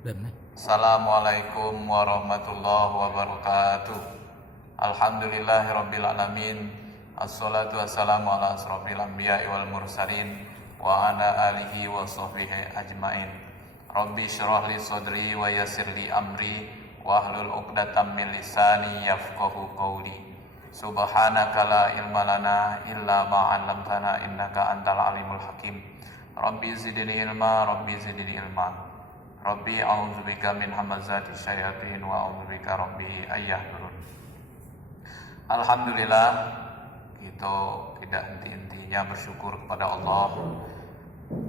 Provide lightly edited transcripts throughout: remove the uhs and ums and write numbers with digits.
Assalamualaikum warahmatullahi wabarakatuh. Alhamdulillahirabbil alamin. Assalatu wassalamu ala asrofil anbiya'i wal mursalin wa ala alihi wa sahbihi ajmain. Rabbi shrah li sadri wa yassir li amri wa hlul 'uqdatam min lisani yafqahu qawli. Subhanaka la ilma lana illa ma 'allamtana innaka antal alimul hakim. Rabbi zidni ilma, Rabbi zidni ilma. Rabbi a'udzubika min hamazati syayatin wa a'udzubika rabbi ayyahdurun. Alhamdulillah, kita tidak henti-hentinya bersyukur kepada Allah,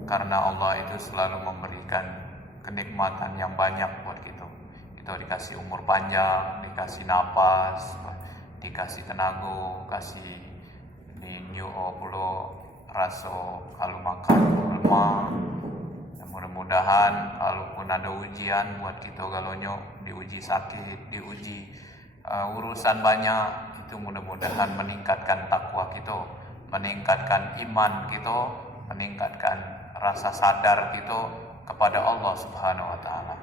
karena Allah itu selalu memberikan kenikmatan yang banyak buat kita. Kita dikasih umur panjang, dikasih napas, dikasih tenaga, kasih ninyo pulo rasa kalau makan lemah. Mudah-mudahan kalaupun ada ujian buat kita galonyo, diuji sakit, diuji urusan banyak, itu mudah-mudahan meningkatkan takwa kita, meningkatkan iman kita, meningkatkan rasa sadar kita kepada Allah Subhanahu wa taala.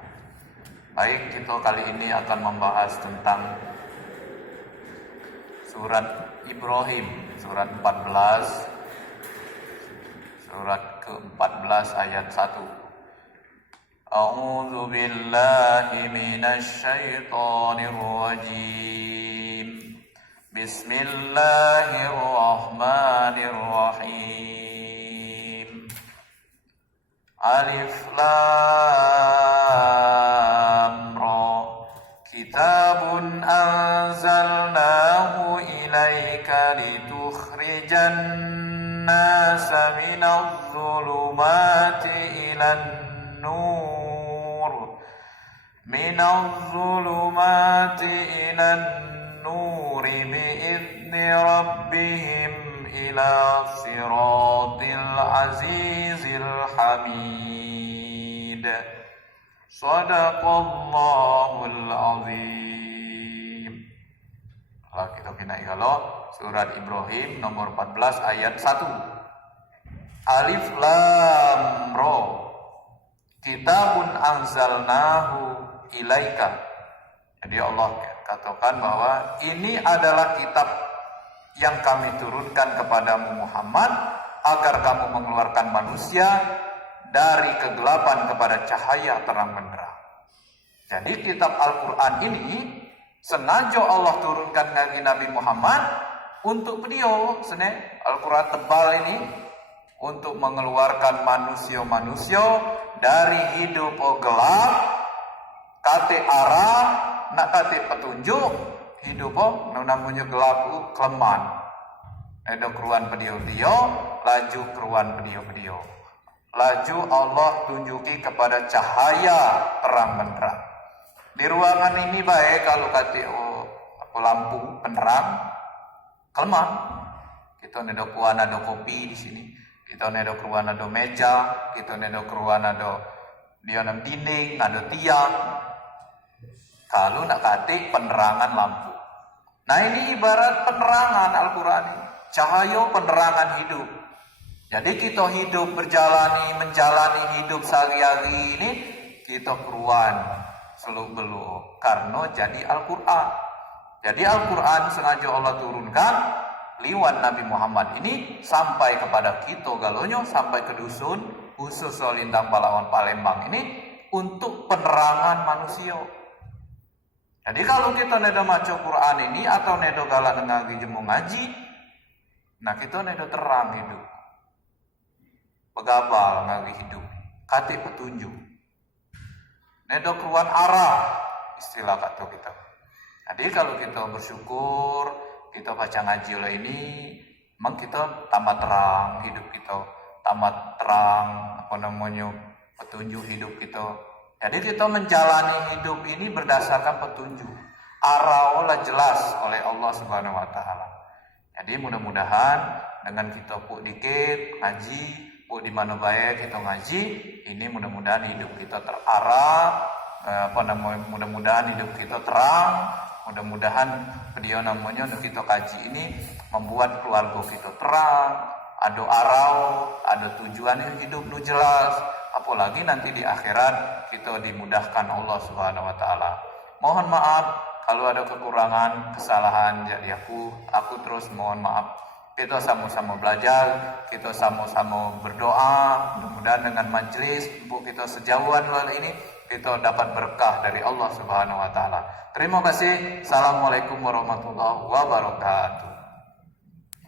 Baik, kita kali ini akan membahas tentang surat Ibrahim, surat 14, surat ke-14 ayat 1. A'udzu billahi minasy syaithanir rajim. Bismillahirrahmanirrahim. Alif lam ra. Kitabun anzalnahu ilaika litukhrijan nasa minadh dhulumati ilan nur, minadh dhulumati ilan nuri bi'izni rabbihim ila siratil azizil hamid. Sadaqallahul azim. Kalau kita pinai kalau surat Ibrahim nomor 14 ayat 1. Alif lam ra. Kitabun anzalnahu ilaika. Jadi Allah katakan bahwa ini adalah kitab yang kami turunkan kepadamu Muhammad, agar kamu mengeluarkan manusia dari kegelapan kepada cahaya terang benderang. Jadi kitab Al-Quran ini sengaja Allah turunkan bagi Nabi Muhammad untuk beliau. Al-Quran tebal ini untuk mengeluarkan manusia-manusia dari hidup gelap, kate arah, nak kate petunjuk, hidup namanya gelap keleman. Ada keruan beliau-beliau, laju keruan beliau-beliau. Laju Allah tunjuki kepada cahaya terang benderang. Di ruangan ini baik kalau kate lampu penerang, keleman. Kita ada kuan ada kopi di sini. Kita ada keruan ada meja, kita ada keruan ada dia nam dinding, ada tiang. Kalau nak kate penerangan lampu. Nah ini ibarat penerangan Al-Quran ini. Cahaya penerangan hidup. Jadi kita hidup menjalani hidup sehari-hari ini, kita keruan seluk beluk karena jadi Al-Quran. Jadi Al-Quran sengaja Allah turunkan liwan Nabi Muhammad ini sampai kepada kita galonyo, sampai ke dusun khusus Lintang Palawan Palembang ini untuk penerangan manusia. Jadi kalau kita nedo maca Quran ini atau nedo galak ngaji jemu ngaji, nah kita nedo terang hidup, pegabal ngaji hidup, kate petunjuk, nedo keruan arah istilah kata kita. Jadi kalau kita bersyukur, kita baca ngaji oleh ini, memang kita tambah terang hidup kita, tambah terang petunjuk hidup kita. Jadi kita menjalani hidup ini berdasarkan petunjuk, arahnya jelas oleh Allah Subhanahu Wa Taala. Jadi mudah-mudahan dengan kita puk dikit ngaji, puk di mana baik kita ngaji, ini mudah-mudahan hidup kita terarah, mudah-mudahan hidup kita terang. Mudah-mudahan video namanya untuk kita kaji ini membuat keluarga kita terang, ada arau, ada tujuan hidup nu jelas, apalagi nanti di akhirat kita dimudahkan Allah Subhanahu wa taala. Mohon maaf kalau ada kekurangan, kesalahan jadi aku terus mohon maaf. Kita sama-sama belajar, kita sama-sama berdoa, mudah-mudahan dengan majelis bu kita sejauhan ini kita dapat berkah dari Allah Subhanahu wa taala. Terima kasih. Assalamualaikum warahmatullahi wabarakatuh.